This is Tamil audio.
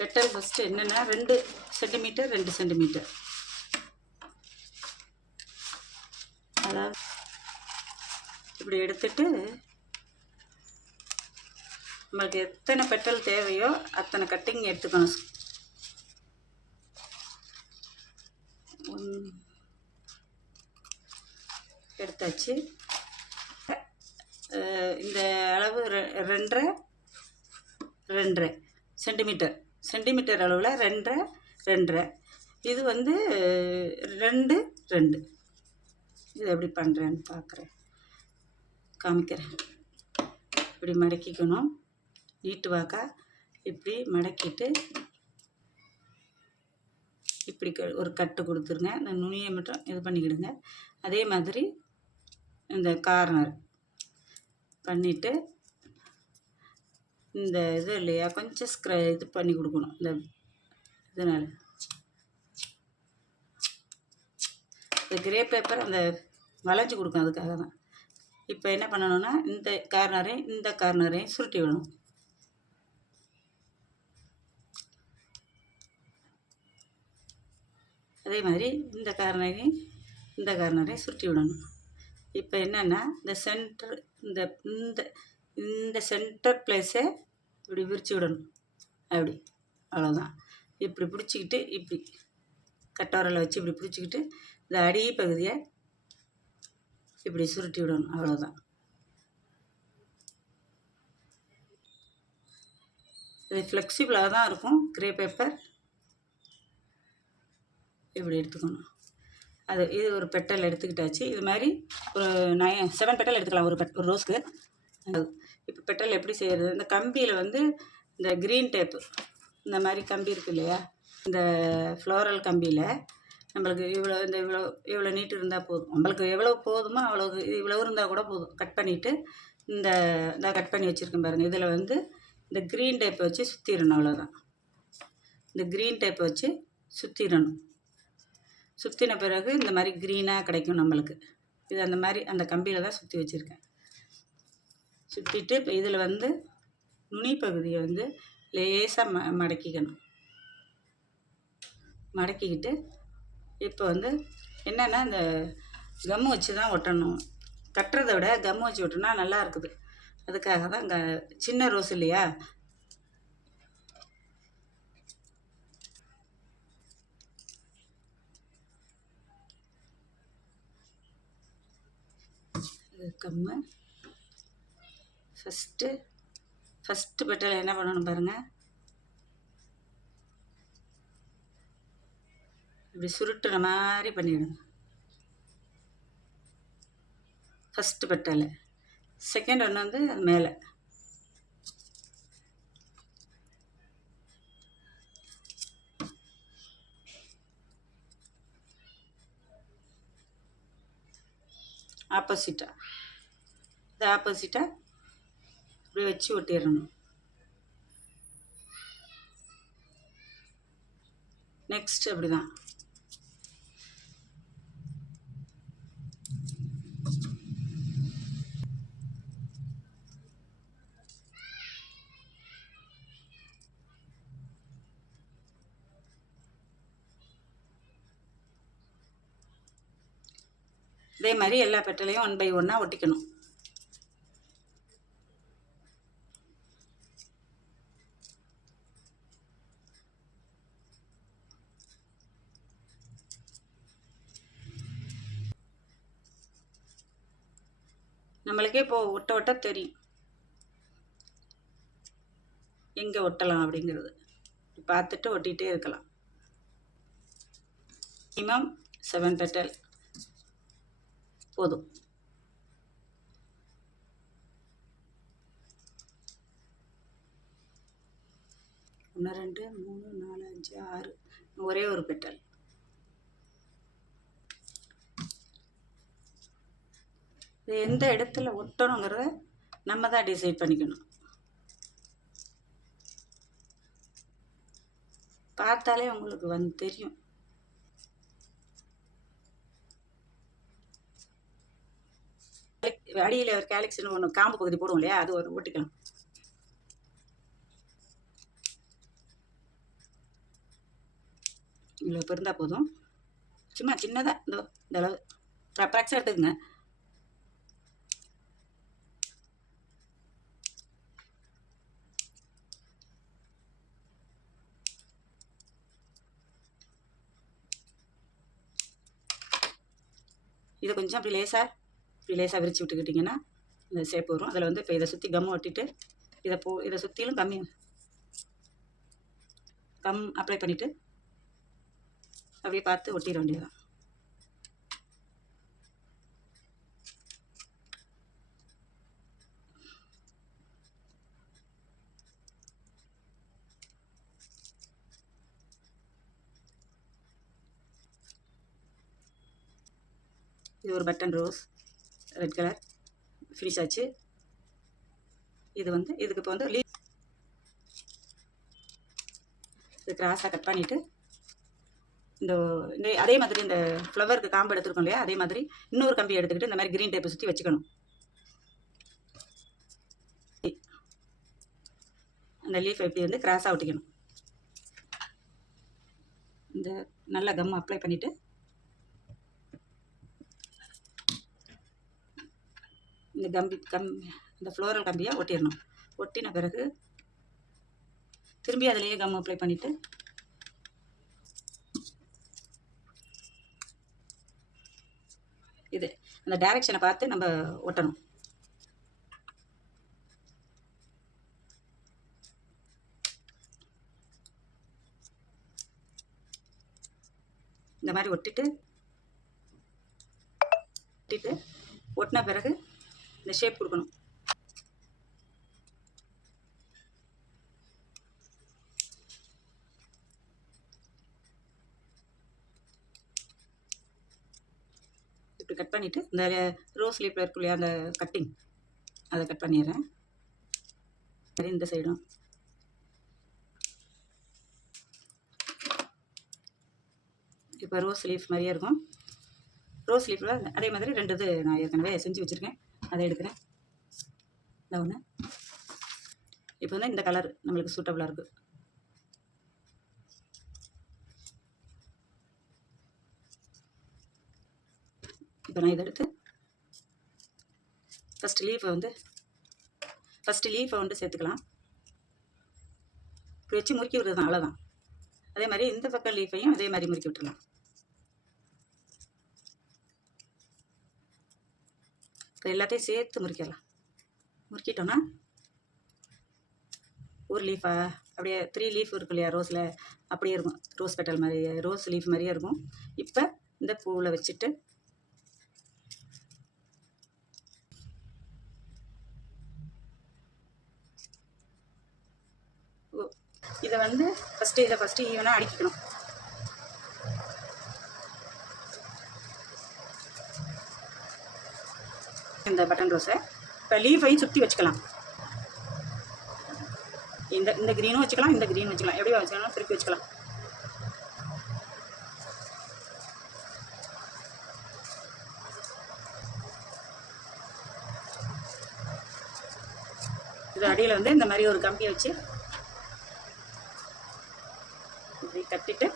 பெட்டல் ஃபஸ்ட்டு என்னென்னா 2 சென்டிமீட்டர் 2 சென்டிமீட்டர், அதாவது இப்படி எடுத்துட்டு நம்மளுக்கு எத்தனை பெட்டல் தேவையோ அத்தனை கட்டிங் எடுத்துக்கணும். எடுத்தாச்சு. இந்த அளவு 2.5 சென்டிமீட்டர், சென்டிமீட்டர் அளவில் 2.5. இது வந்து 2 இது எப்படி பண்ணுறேன்னு பார்க்குறேன், காமிக்கிறேன். இப்படி மடக்கிக்கணும், நீட்டு வாக்கா இப்படி மடக்கிட்டு இப்படி ஒரு கட்டு கொடுத்துருங்க. இந்த நுனியை மட்டும் இது பண்ணிக்கிடுங்க. அதே மாதிரி இந்த கார்னர் பண்ணிவிட்டு இந்த இது இல்லையா கொஞ்சம் இது பண்ணி கொடுக்கணும். இந்த இதனால் இந்த கிரே பேப்பர் அந்த வளைஞ்சி கொடுக்கும், அதுக்காக தான். இப்போ என்ன பண்ணணும்னா இந்த கார்னரையும் சுருட்டி விடணும். அதே மாதிரி இந்த கார்னரையும் சுருட்டி விடணும். இப்போ என்னென்னா இந்த சென்டர் இந்த சென்டர் பிளேஸை இப்படி விரித்து விடணும். அப்படி அவ்வளோதான். இப்படி பிடிச்சிக்கிட்டு இப்படி கட்டவரில் வச்சு இப்படி பிடிச்சிக்கிட்டு இந்த அடி பகுதியை இப்படி சுருட்டி விடணும். அவ்வளோதான். இது ஃப்ளெக்சிபிளாக தான் இருக்கும். கிரே பேப்பர் இப்படி எடுத்துக்கணும். இது ஒரு பெட்டல் எடுத்துக்கிட்டாச்சு. இது மாதிரி ஒரு 7 பெட்டல் எடுத்துக்கலாம் ஒரு ரோஸ்க்கு. இப்போ பெட்டல் எப்படி செய்கிறது, இந்த கம்பியில் வந்து இந்த க்ரீன் டேப்பு இந்த மாதிரி கம்பி இருக்குது இல்லையா, இந்த ஃப்ளோரல் கம்பியில் நம்மளுக்கு இவ்வளோ நீட்டு இருந்தால் போதும். நம்மளுக்கு எவ்வளோ போதுமோ இவ்வளோ இருந்தால் கூட போதும். கட் பண்ணிவிட்டு இந்த கட் பண்ணி வச்சுருக்கேன் பாருங்கள். இதில் வந்து இந்த க்ரீன் டேப்பை வச்சு சுற்றிடணும். அவ்வளோதான். இந்த க்ரீன் டேப்பை வச்சு சுற்றிடணும். சுற்றின பிறகு இந்த மாதிரி க்ரீனாக கிடைக்கும் நம்மளுக்கு. இது அந்த மாதிரி அந்த கம்பியில் தான் சுற்றி வச்சுருக்கேன். சுற்றிட்டு இப்போ இதில் வந்து நுனி பகுதியை வந்து லேசாக மடக்கிக்கணும். மடக்கிக்கிட்டு இப்போ வந்து என்னென்னா இந்த கம்மு வச்சு தான் ஒட்டணும். கட்டுறதை விட கம்மு வச்சு ஒட்டினா நல்லா இருக்குது. அதுக்காக தான் சின்ன ரோஸ் இல்லையா, கம்மு ஃபஸ்ட்டு பெட்டல் என்ன பண்ணணும் பாருங்கள். இப்படி சுருட்டுற மாதிரி பண்ணிவிடுங்க. First petal. செகண்ட் ஒன்று வந்து அது மேலே. ஆப்போசிட்டாக இப்படி வச்சு ஒட்டிடணும். நெக்ஸ்ட் அப்படி தான். இதே மாதிரி எல்லா பெட்டலையும் 1 by 1 ஒட்டிக்கணும். நம்மளுக்கே இப்போது ஒட்ட தெரியும் எங்கே ஒட்டலாம் அப்படிங்கிறது. பார்த்துட்டு ஒட்டிகிட்டே இருக்கலாம். மினிமம் 7 பெட்டல் போதும். ஒன்று 2 3 4 5 6 ஒரே ஒரு பெட்டல். இது எந்த இடத்துல ஒட்டணுங்கிறத நம்ம தான் டிசைட் பண்ணிக்கணும். பார்த்தாலே உங்களுக்கு வந்து தெரியும். அடியில் ஒரு கேலக்ஸ்னு ஒன்று காம்பு பகுதி போடுவோம் இல்லையா, அது ஒரு ஒட்டிக்கலாம். இவ்வளோ இருந்தால் போதும். சும்மா சின்னதாக இந்த அளவு அப்ராக்ஸாக எடுத்துக்கங்க. இதை கொஞ்சம் அப்படி லேசாக விரித்து விட்டுக்கிட்டிங்கன்னா இந்த ஷேப் வரும். அதில் வந்து இப்போ இதை சுற்றி கம் ஒட்டிட்டு இதை சுற்றிலும் கம் அப்ளை பண்ணிவிட்டு அப்படியே பார்த்து ஒட்டிட வேண்டியதுதான். இது ஒரு button rose red colour finish ஆச்சு. இது வந்து இதுக்கு இப்போ வந்து இது கிராஸாக கட் பண்ணிவிட்டு இந்த அதே மாதிரி இந்த ஃப்ளவருக்கு காம்பு எடுத்துருக்கோம் இல்லையா, அதே மாதிரி இன்னொரு கம்பி எடுத்துக்கிட்டு இந்த மாதிரி க்ரீன் டேப்பை சுற்றி வச்சுக்கணும். அந்த லீஃப் எப்படி வந்து கிராஸாக ஒட்டிக்கணும். இந்த நல்ல கம் அப்ளை பண்ணிவிட்டு இந்த இந்த ஃப்ளோரல் கம்பியை ஒட்டிடணும். ஒட்டின பிறகு திரும்பி அதிலேயே கம் அப்ளை பண்ணிவிட்டு இது அந்த டைரக்ஷனை பார்த்து நம்ம ஒட்டணும். இந்த மாதிரி ஒட்டிட்டு ஒட்டின பிறகு இந்த ஷேப் கொடுக்கணும். இப்படி கட் பண்ணிவிட்டு இந்த ரோஸ் லீஃபில் இருக்கு இல்லையா, அந்த கட்டிங் அதை கட் பண்ணிடுறேன். சரி, இந்த சைடும் இப்போ ரோஸ் லீஃப் மாதிரியே இருக்கும். ரோஸ் லீஃபில் அதே மாதிரி 2 இது நான் ஏற்கனவே செஞ்சு வச்சுருக்கேன், அதை எடுக்கிறேன். இந்த ஒன்று இப்போ வந்து இந்த கலர் நம்மளுக்கு சூட்டபுளாக இருக்குது. இப்போ நான் இதை எடுத்து ஃபஸ்ட்டு லீஃபை வந்து சேர்த்துக்கலாம். இப்படி வச்சு முறுக்கி விடுறது தான், அவ்வளோதான். அதே மாதிரி இந்த பக்கம் லீஃபையும் அதே மாதிரி முறுக்கி விட்டுடலாம். இப்போ எல்லாத்தையும் சேர்த்து முறுக்கிட்டோன்னா ஒரு லீஃபா அப்படியே 3 லீஃப் இருக்கு இல்லையா ரோஸில், அப்படியே இருக்கும். ரோஸ் பெட்டல் மாதிரி, ரோஸ் லீஃப் மாதிரியே இருக்கும். இப்போ இந்த பூவில் வச்சுட்டு இதை வந்து ஃபஸ்ட்டு ஈவனாக அடிக்கணும். இந்த பட்டன் ரோஸை இப்போ லீஃபையும் சுற்றி வச்சுக்கலாம். இந்த க்ரீனும் வச்சுக்கலாம், இந்த க்ரீன் வச்சுக்கலாம், எப்படி வச்சுக்கலாம் திருப்பி வச்சுக்கலாம். இது அடியில் வந்து இந்த மாதிரி ஒரு கம்பியை வச்சு இப்படி கட்டிட்டு